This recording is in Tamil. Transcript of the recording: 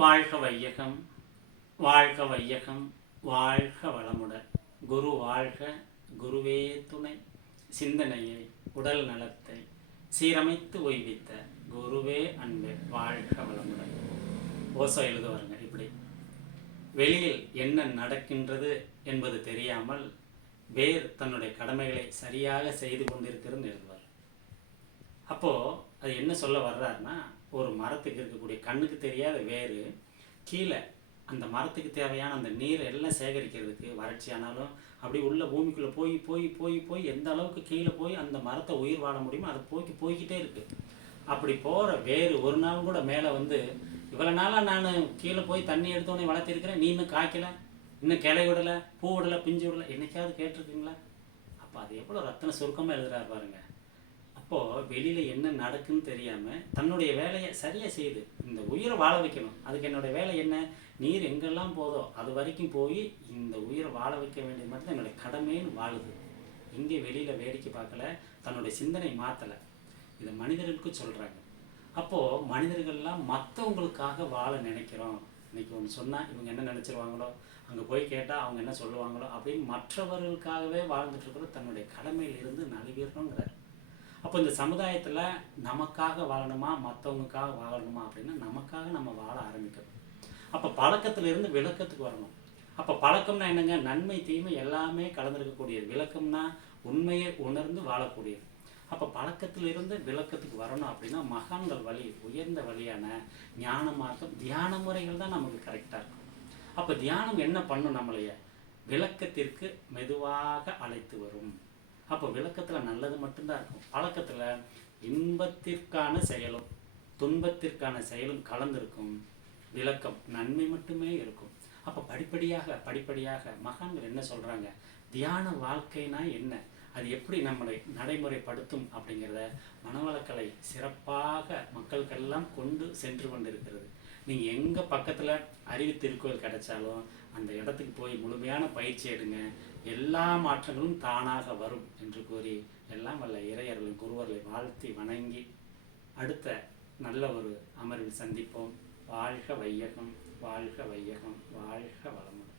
வாழ்க வையகம், வாழ்க வையகம், வாழ்க வளமுடன். குரு வாழ்க, குருவே துணை. சிந்தனையை உடல் நலத்தை சீரமைத்து ஓய்வித்த குருவே அன்பு. வாழ்க வளமுடன். ஓசோ எழுதுவாருங்க இப்படி: வெளியில் என்ன நடக்கின்றது என்பது தெரியாமல் வேர் தன்னுடைய கடமைகளை சரியாக செய்து கொண்டிருக்கிறதுன்னு எழுதுவார். அப்போது அது என்ன சொல்ல வர்றாருன்னா, ஒரு மரத்துக்கு இருக்கக்கூடிய கண்ணுக்கு தெரியாத வேறு கீழே அந்த மரத்துக்கு தேவையான அந்த நீரை எல்லாம் சேகரிக்கிறதுக்கு, வறட்சியானாலும் அப்படி உள்ள பூமிக்குள்ளே போய் போய் போய் போய் எந்த அளவுக்கு கீழே போய் அந்த மரத்தை உயிர் வாழ முடியுமோ அதை போய்கிட்டே இருக்குது. அப்படி போகிற வேறு ஒரு நாள் கூட மேலே வந்து, இவ்வளோ நாளாக நான் கீழே போய் தண்ணி எடுத்தோடனே வளர்த்திருக்கிறேன், நீ இன்னும் காய்க்கலை, இன்னும் கிளை விடலை, பூ விடலை, பிஞ்சு விடலை, என்னைக்காவது கேட்டிருக்கீங்களா? அப்போ அது எவ்வளோ ரத்தன சுருக்கமாக எழுதுறாரு பாருங்க. அப்போது வெளியில் என்ன நடக்குன்னு தெரியாமல் தன்னுடைய வேலையை சரியாக செய்து இந்த உயிரை வாழ வைக்கணும். அதுக்கு என்னுடைய வேலை என்ன? நீர் எங்கெல்லாம் போதோ அது வரைக்கும் போய் இந்த உயிரை வாழ வைக்க வேண்டியது மட்டும் என்னுடைய கடமைன்னு வாழுது. இங்கே வெளியில் வேடிக்கை பார்க்கல, தன்னுடைய சிந்தனை மாற்றலை. இதை மனிதர்களுக்கு சொல்கிறாங்க. அப்போது மனிதர்கள்லாம் மற்றவங்களுக்காக வாழ நினைக்கிறோம். இன்றைக்கி ஒன்று சொன்னால் இவங்க என்ன நினச்சிருவாங்களோ, அங்கே போய் கேட்டால் அவங்க என்ன சொல்லுவாங்களோ அப்படின்னு மற்றவர்களுக்காகவே வாழ்ந்துட்டுருக்கிற தன்னுடைய கடமையிலிருந்து நழுவிடணுங்கிறார். அப்போ இந்த சமுதாயத்தில் நமக்காக வாழணுமா மற்றவங்களுக்காக வாழணுமா அப்படின்னா நமக்காக நம்ம வாழ ஆரம்பிக்கணும். அப்போ பழக்கத்திலிருந்து விளக்கத்துக்கு வரணும். அப்போ பழக்கம்னா என்னங்க? நன்மை தீமை எல்லாமே கலந்துருக்கக்கூடியது. விளக்கம்னா உண்மையை உணர்ந்து வாழக்கூடியது. அப்போ பழக்கத்திலிருந்து விளக்கத்துக்கு வரணும் அப்படின்னா மகான்கள் வழி, உயர்ந்த வழியான ஞான மார்க்கம், தியான முறைகள் தான் நமக்கு கரெக்டாக இருக்கும். அப்போ தியானம் என்ன பண்ணும்? நம்மளைய விளக்கத்திற்கு மெதுவாக அழைத்து வரும். அப்போ விளக்கத்தில் நல்லது மட்டும்தான் இருக்கும். பழக்கத்தில் இன்பத்திற்கான செயலும் துன்பத்திற்கான செயலும் கலந்திருக்கும். விளக்கம் நன்மை மட்டுமே இருக்கும். அப்போ படிப்படியாக மகான்கள் என்ன சொல்கிறாங்க? தியான வாழ்க்கைனா என்ன, அது எப்படி நம்மளை நடைமுறைப்படுத்தும் அப்படிங்கிறத மனவளக்கலை சிறப்பாக மக்களுக்கெல்லாம் கொண்டு சென்று கொண்டிருக்கிறது. நீங்கள் எங்கே பக்கத்தில் அறிவு திருக்கோயில் கிடைச்சாலும் அந்த இடத்துக்கு போய் முழுமையான பயிற்சி எடுங்க. எல்லா மாற்றங்களும் தானாக வரும் என்று கூறி எல்லாம் வல்ல இறையர்களும் குருவர்களை வாழ்த்தி வணங்கி அடுத்த நல்ல ஒரு அமர்வில் சந்திப்போம். வாழ்க வையகம், வாழ்க வையகம், வாழ்க வளமுடன்.